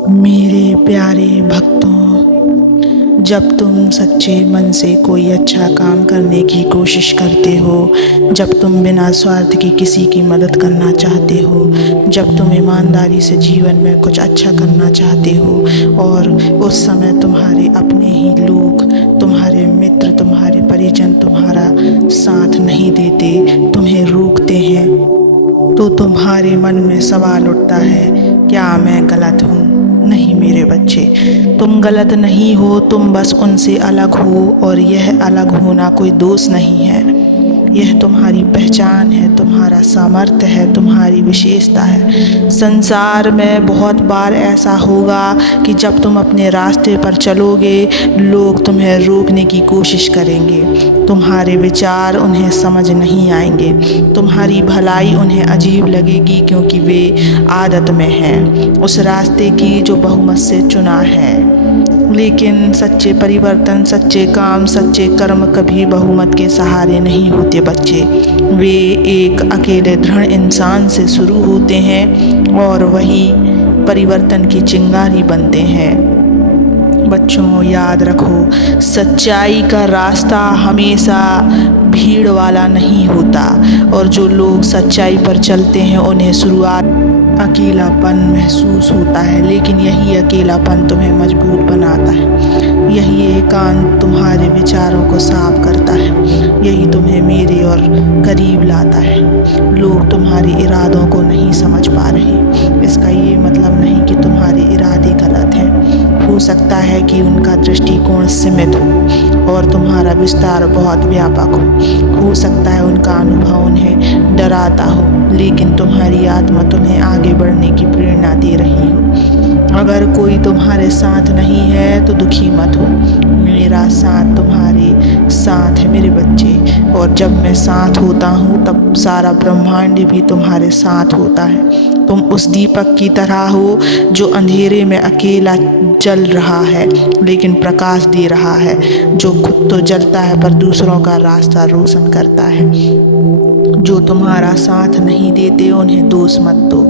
मेरे प्यारे भक्तों, जब तुम सच्चे मन से कोई अच्छा काम करने की कोशिश करते हो, जब तुम बिना स्वार्थ की किसी की मदद करना चाहते हो, जब तुम ईमानदारी से जीवन में कुछ अच्छा करना चाहते हो और उस समय तुम्हारे अपने ही लोग, तुम्हारे मित्र, तुम्हारे परिजन तुम्हारा साथ नहीं देते, तुम्हें रोकते हैं, तो तुम्हारे मन में सवाल उठता है, क्या मैं गलत हूँ? नहीं मेरे बच्चे, तुम गलत नहीं हो, तुम बस उनसे अलग हो और यह अलग होना कोई दोष नहीं है। यह तुम्हारी पहचान है, तुम्हारा सामर्थ्य है, तुम्हारी विशेषता है। संसार में बहुत बार ऐसा होगा कि जब तुम अपने रास्ते पर चलोगे, लोग तुम्हें रोकने की कोशिश करेंगे। तुम्हारे विचार उन्हें समझ नहीं आएंगे, तुम्हारी भलाई उन्हें अजीब लगेगी, क्योंकि वे आदत में हैं उस रास्ते की जो बहुमत से चुना है। लेकिन सच्चे परिवर्तन, सच्चे काम, सच्चे कर्म कभी बहुमत के सहारे नहीं होते बच्चे। वे एक अकेले दृढ़ इंसान से शुरू होते हैं और वही परिवर्तन की चिंगारी बनते हैं। बच्चों, याद रखो, सच्चाई का रास्ता हमेशा भीड़ वाला नहीं होता और जो लोग सच्चाई पर चलते हैं उन्हें शुरुआत अकेलापन महसूस होता है, लेकिन यही अकेलापन तुम्हें मजबूत बनाता है। यही एकांत तुम्हारे विचारों को साफ करता है, यही तुम्हें मेरे और करीब लाता है। लोग तुम्हारे इरादों को नहीं समझ पा रहे, इसका ये मतलब नहीं कि तुम्हारे इरादे गलत हैं। हो सकता है कि उनका दृष्टिकोण सीमित हो और तुम्हारा विस्तार बहुत व्यापक हो सकता है उनका अनुभव उन्हें डराता हो, लेकिन तुम्हारी आत्मा तुम्हें आगे बढ़ने की प्रेरणा दे रही हो। अगर कोई तुम्हारे साथ नहीं है तो दुखी मत हो, मेरा साथ तुम्हारे साथ है मेरे बच्चे। और जब मैं साथ होता हूँ तब सारा ब्रह्मांड भी तुम्हारे साथ होता है। तुम उस दीपक की तरह हो जो अंधेरे में अकेला जल रहा है लेकिन प्रकाश दे रहा है, जो खुद तो जलता है पर दूसरों का रास्ता रोशन करता है। जो तुम्हारा साथ नहीं देते उन्हें दोष मत दो,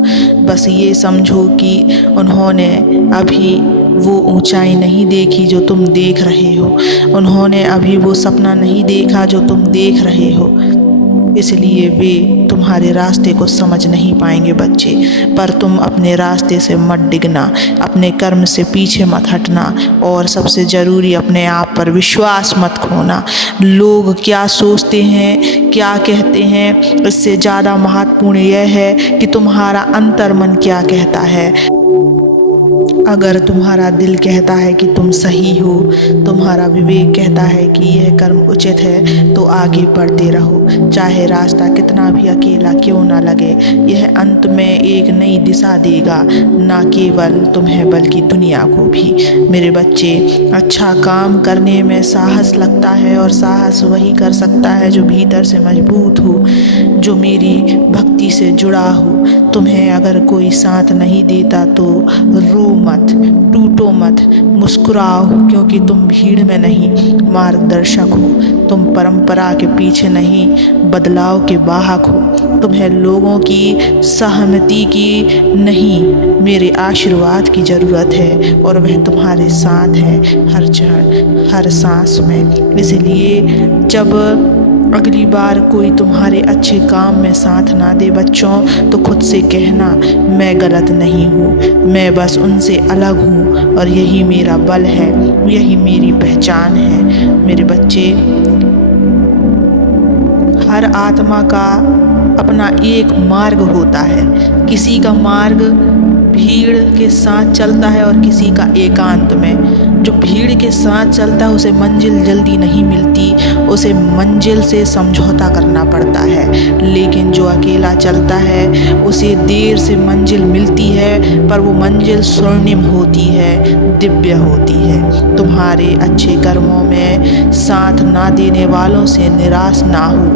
बस ये समझो कि उन्होंने अभी वो ऊंचाई नहीं देखी जो तुम देख रहे हो, उन्होंने अभी वो सपना नहीं देखा जो तुम देख रहे हो, इसलिए वे तुम्हारे रास्ते को समझ नहीं पाएंगे बच्चे। पर तुम अपने रास्ते से मत डिगना, अपने कर्म से पीछे मत हटना और सबसे ज़रूरी अपने आप पर विश्वास मत खोना। लोग क्या सोचते हैं, क्या कहते हैं, इससे ज़्यादा महत्वपूर्ण यह है कि तुम्हारा अंतर्मन क्या कहता है। अगर तुम्हारा दिल कहता है कि तुम सही हो, तुम्हारा विवेक कहता है कि यह कर्म उचित है, तो आगे बढ़ते रहो, चाहे रास्ता कितना भी अकेला क्यों ना लगे। यह अंत में एक नई दिशा देगा, ना केवल तुम्हें बल्कि दुनिया को भी। मेरे बच्चे, अच्छा काम करने में साहस लगता है और साहस वही कर सकता है जो भीतर से मजबूत हो, जो मेरी भक्ति से जुड़ा हो। तुम्हें अगर कोई साथ नहीं देता तो रो मत, टूटो मत, मुस्कुराओ, क्योंकि तुम भीड़ में नहीं मार्गदर्शक हो। तुम परंपरा के पीछे नहीं बदलाव के वाहक हो। तुम्हें लोगों की सहमति की नहीं, मेरे आशीर्वाद की ज़रूरत है और वह तुम्हारे साथ है हर क्षण, हर सांस में। इसलिए जब अगली बार कोई तुम्हारे अच्छे काम में साथ ना दे बच्चों, तो खुद से कहना, मैं गलत नहीं हूँ, मैं बस उनसे अलग हूँ और यही मेरा बल है, यही मेरी पहचान है। मेरे बच्चे, हर आत्मा का अपना एक मार्ग होता है। किसी का मार्ग भीड़ के साथ चलता है और किसी का एकांत में। जो भीड़ के साथ चलता है उसे मंजिल जल्दी नहीं मिलती, उसे मंजिल से समझौता करना पड़ता है। लेकिन जो अकेला चलता है उसे देर से मंजिल मिलती है, पर वो मंजिल स्वर्णिम होती है, दिव्य होती है। तुम्हारे अच्छे कर्मों में साथ ना देने वालों से निराश ना हो।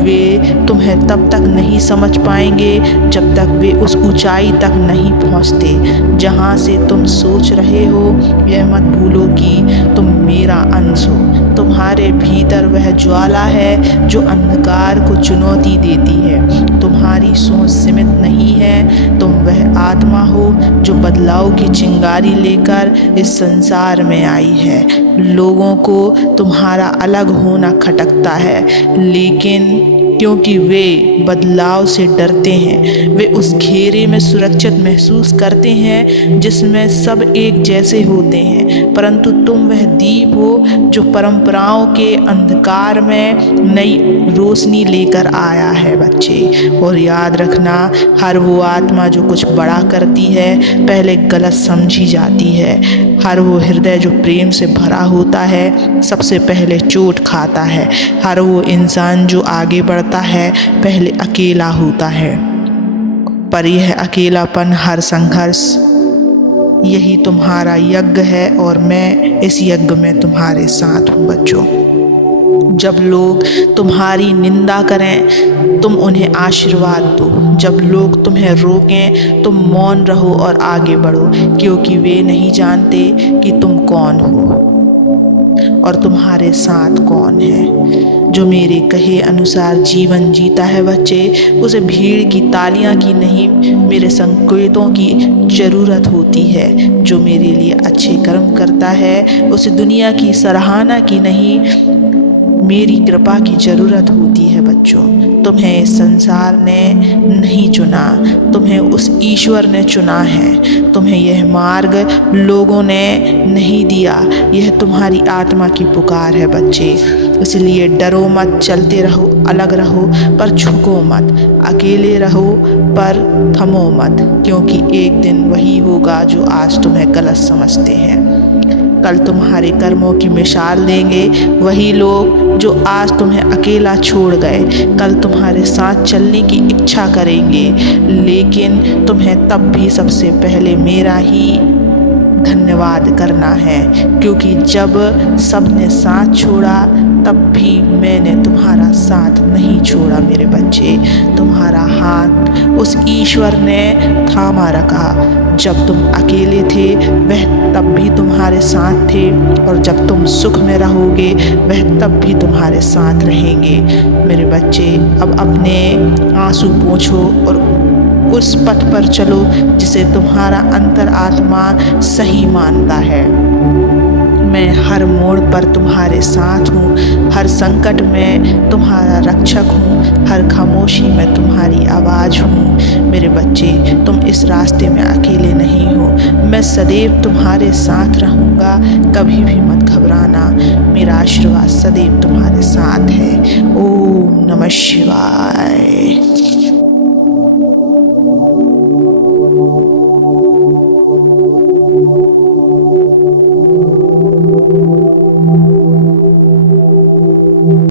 वे तुम्हें तब तक नहीं समझ पाएंगे जब तक वे उस ऊंचाई तक नहीं पहुंचते जहां से तुम सोच रहे हो। यह मत भूलो लो कि तुम मेरा अंश हो। तुम्हारे भीतर वह ज्वाला है जो अंधकार को चुनौती देती है। तुम्हारी सोच सीमित नहीं है, तुम वह आत्मा हो जो बदलाव की चिंगारी लेकर इस संसार में आई है। लोगों को तुम्हारा अलग होना खटकता है, लेकिन क्योंकि वे बदलाव से डरते हैं, वे उस घेरे में सुरक्षित महसूस करते हैं जिसमें सब एक जैसे होते हैं। परंतु तुम वह दीप हो जो परंपराओं के अंधकार में नई रोशनी लेकर आया है बच्चे। और याद रखना, हर वो आत्मा जो कुछ बड़ा करती है पहले गलत समझी जाती है। हर वो हृदय जो प्रेम से भरा होता है सबसे पहले चोट खाता है। हर वो इंसान जो आगे बढ़ता है पहले अकेला होता है। पर यह अकेलापन, हर संघर्ष, यही तुम्हारा यज्ञ है और मैं इस यज्ञ में तुम्हारे साथ हूँ बच्चों। जब लोग तुम्हारी निंदा करें तुम उन्हें आशीर्वाद दो। जब लोग तुम्हें रोकें तुम मौन रहो और आगे बढ़ो, क्योंकि वे नहीं जानते कि तुम कौन हो और तुम्हारे साथ कौन है। जो मेरे कहे अनुसार जीवन जीता है बच्चे, उसे भीड़ की तालियां की नहीं, मेरे संकेतों की ज़रूरत होती है। जो मेरे लिए अच्छे कर्म करता है उसे दुनिया की सराहना की नहीं, मेरी कृपा की ज़रूरत होती है बच्चों। तुम्हें इस संसार ने नहीं चुना, तुम्हें उस ईश्वर ने चुना है। तुम्हें यह मार्ग लोगों ने नहीं दिया, यह तुम्हारी आत्मा की पुकार है बच्चे। इसलिए डरो मत, चलते रहो, अलग रहो पर झुको मत, अकेले रहो पर थमो मत, क्योंकि एक दिन वही होगा जो आज तुम्हें गलत समझते हैं। कल तुम्हारे कर्मों की मिसाल देंगे वही लोग जो आज तुम्हें अकेला छोड़ गए। कल तुम्हारे साथ चलने की इच्छा करेंगे, लेकिन तुम्हें तब भी सबसे पहले मेरा ही धन्यवाद करना है, क्योंकि जब सबने साथ छोड़ा तब भी मैंने तुम्हारा साथ नहीं छोड़ा मेरे बच्चे। तुम्हारा हाथ उस ईश्वर ने थामा रखा। जब तुम अकेले थे वह तब भी तुम्हारे साथ थे, और जब तुम सुख में रहोगे वह तब भी तुम्हारे साथ रहेंगे मेरे बच्चे। अब अपने आंसू पोंछो और उस पथ पर चलो जिसे तुम्हारा अंतरात्मा सही मानता है। मैं हर मोड़ पर तुम्हारे साथ हूँ, हर संकट में तुम्हारा रक्षक हूँ, हर खामोशी में तुम्हारी आवाज़ हूँ मेरे बच्चे। तुम इस रास्ते में अकेले नहीं हो, मैं सदैव तुम्हारे साथ रहूँगा। कभी भी मत घबराना, मेरा आशीर्वाद सदैव तुम्हारे साथ है। ओम नमः शिवाय।